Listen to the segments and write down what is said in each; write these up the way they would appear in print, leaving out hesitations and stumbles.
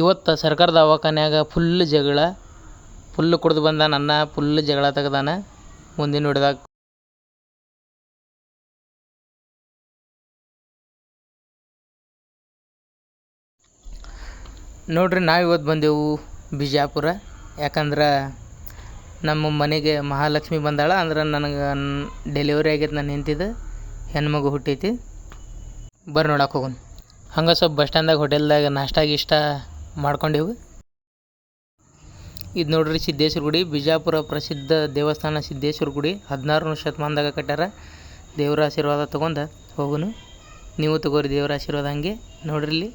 ಇವತ್ತು ಸರ್ಕಾರ ದವಾಖಾನ್ಯಾಗ ಫುಲ್ ಜಗಳ, ಫುಲ್ ಕುಡ್ದು ಬಂದ ನನ್ನ ಫುಲ್ ಜಗಳ ತೆಗ್ದಾನ. ಮುಂದಿನ ನೋಡಿದಾಗ ನೋಡ್ರಿ, ನಾವು ಇವತ್ತು ಬಂದೆವು ಬಿಜಾಪುರ. ಯಾಕಂದ್ರೆ ನಮ್ಮ ಮನೆಗೆ ಮಹಾಲಕ್ಷ್ಮಿ ಬಂದಾಳ. ಅಂದ್ರೆ ನನಗೆ ಡೆಲಿವರಿ ಆಗೈತೆ, ನನ್ನ ಹೆಂಡ್ತಿದು ಹೆಣ್ಮಗು ಹುಟ್ಟೈತಿ. ಬರ್ರಿ ನೋಡಕ್ಕೆ ಹೋಗೋಣ. ಹಂಗೆ ಸ್ವಲ್ಪ ಬಸ್ ಸ್ಟ್ಯಾಂಡ್ದಾಗ ಹೋಟೆಲ್ದಾಗ ನಾಷ್ಟ ಗೀಷ್ಟ ಮಾಡ್ಕೊಂಡೆವು. ಇದು ನೋಡ್ರಿ ಸಿದ್ದೇಶ್ವರ ಗುಡಿ, ಬಿಜಾಪುರ ಪ್ರಸಿದ್ಧ ದೇವಸ್ಥಾನ ಸಿದ್ದೇಶ್ವರ ಗುಡಿ. 16ನೇ ಶತಮಾನದಾಗ ಕಟ್ಟಾರ. ದೇವರ ಆಶೀರ್ವಾದ ತೊಗೊಂಡು ಹೋಗುನು. ನೀವು ತಗೋರಿ ದೇವರ ಆಶೀರ್ವಾದ. ಹಂಗೆ ನೋಡ್ರಿ ಇಲ್ಲಿ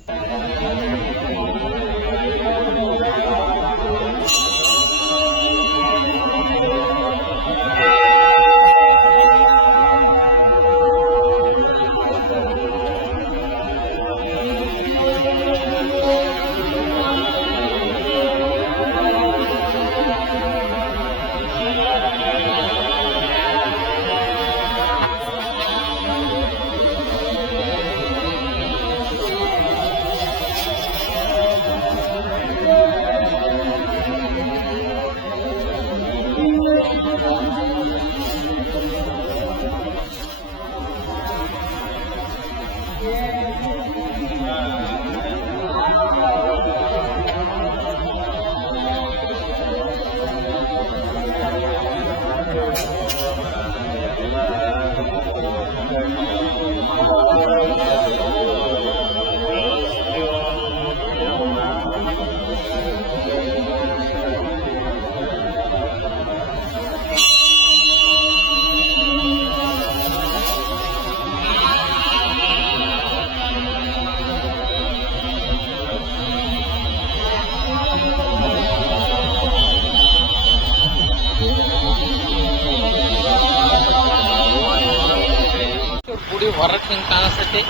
ಗುಡಿ ಹೊರಗೆ ಹಿಂಗೆ ಕಾಣಿಸ್ತೈತಿ.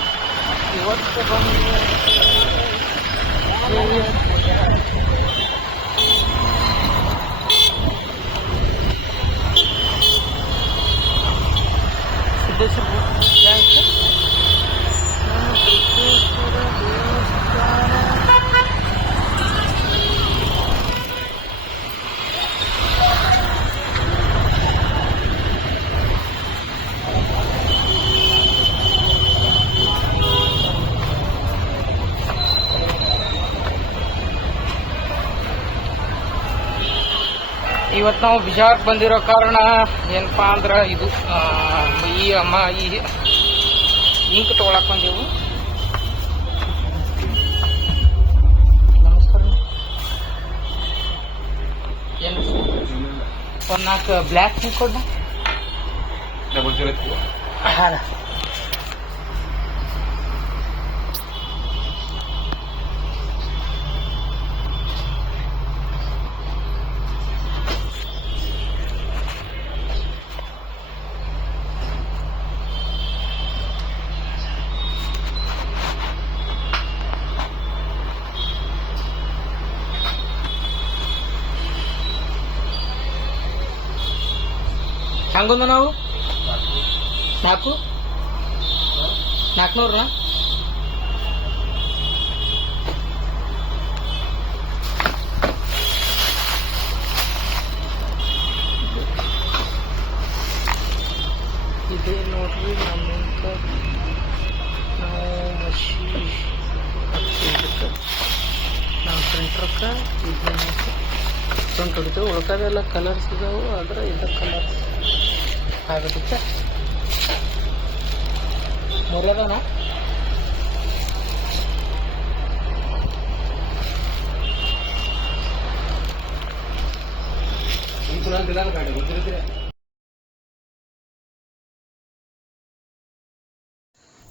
ಇವತ್ತು ಸಿದ್ದೇಶ್ವರ ಇವತ್ತು ನಾವು ಬಿಜಾಪುರಕ್ಕೆ ಬಂದಿರೋ ಕಾರಣ ಏನಪ್ಪ ಅಂದ್ರೆ ಇದು ಈ ಇಂಕ್ ತೊಗೊಳಕ್ ಬಂದೆವು. ನಮಸ್ಕಾರ. ಏನು ಒಂದು 4 ಬ್ಲ್ಯಾಕ್ ಇಂಕ್ ಕೊಡ. ಹಾಂ, ಹಂಗೊಂದು ನಾವು 400 ಇದೇ ನೋಡ್ರಿ. ನಮ್ಮಿಂದ ನಾವು ನಾವು ಪ್ರಿಂಟ್ರಕ್ಕೆ ಇದನ್ನ ಪ್ರಿಂಟ್ ಹೊಡಿತೇವೆ. ಉಳ್ಕೋದೆಲ್ಲ ಕಲರ್ಸ್ ಇದಾವೆ, ಆದರೆ ಇದು ಕಲರ್ ಆಗುತ್ತೆ. ಮೂರದನ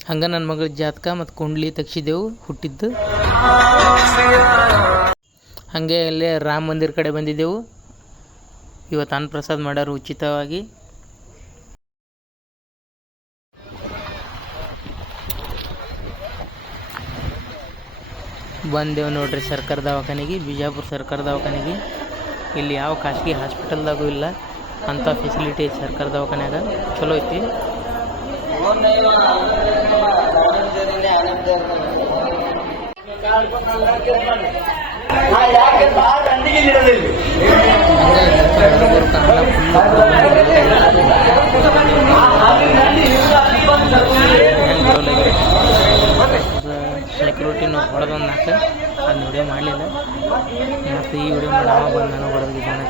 ಹಂಗೆ ನನ್ನ ಮಗಳ ಜಾತಕ ಮತ್ತು ಕುಂಡ್ಲಿ ತೆಗ್ಸಿದ್ದೆವು ಹುಟ್ಟಿದ್ದು. ಹಾಗೆ ಅಲ್ಲೇ ರಾಮ ಮಂದಿರ ಕಡೆ ಬಂದಿದ್ದೆವು. ಇವತ್ತು ಅನ್ನಪ್ರಸಾದ ಮಾಡ್ಯಾರ ಉಚಿತವಾಗಿ. ಬಂದೆವು ನೋಡ್ರಿ ಸರ್ಕಾರ ದವಾಖಾನೆಗೆ, ಬಿಜಾಪುರ ಸರ್ಕಾರ ದವಾಖಾನೆಗೆ. ಇಲ್ಲಿ ಯಾವ ಖಾಸಗಿ ಹಾಸ್ಪಿಟಲ್ದಾಗೂ ಇಲ್ಲ. ಅಂಥ ಫೆಸಿಲಿಟಿ ಐತಿ ಸರ್ಕಾರ ದವಾಖಾನ್ಯಾಗ, ಚಲೋ ಐತಿ. ಸೆಕ್ಯೂರಿಟಿನೂ ಹೊಡೆದೊಂದು ನಾಲ್ಕು, ಅದನ್ನ ವಿಡಿಯೋ ಮಾಡಲಿಲ್ಲ. ಮತ್ತು ಈ ವಿಡಿಯೋ ಮಾಡಿ ಅವ ಬಂದು ನಾನು ಹೊಡೆದಿದ್ದಾನೆ.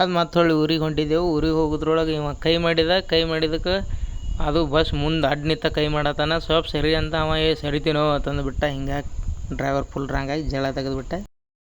ಅದು ಮತ್ತೆ ಹೊಳ್ಳಿ ಊರಿಗೆ ಹೊಂಟಿದ್ದೆವು. ಊರಿಗೆ ಹೋಗೋದ್ರೊಳಗೆ ಇವ ಕೈ ಮಾಡಿದಕ್ಕೆ ಅದು ಬಸ್ ಮುಂದೆ ಅಡ್ಡ ನಿಂತ ಕೈ ಮಾಡತ್ತಾನ. ಸ್ವಲ್ಪ ಸರಿ ಅಂತ ಅವ ಸರಿತೀನೋ ಅಂತಂದು ಬಿಟ್ಟ. ಹಿಂಗಾಗಿ ಡ್ರೈವರ್ ಫುಲ್ ರಾಂಗಾಗಿ ಜಗಳ ತೆಗೆದುಬಿಟ್ಟ.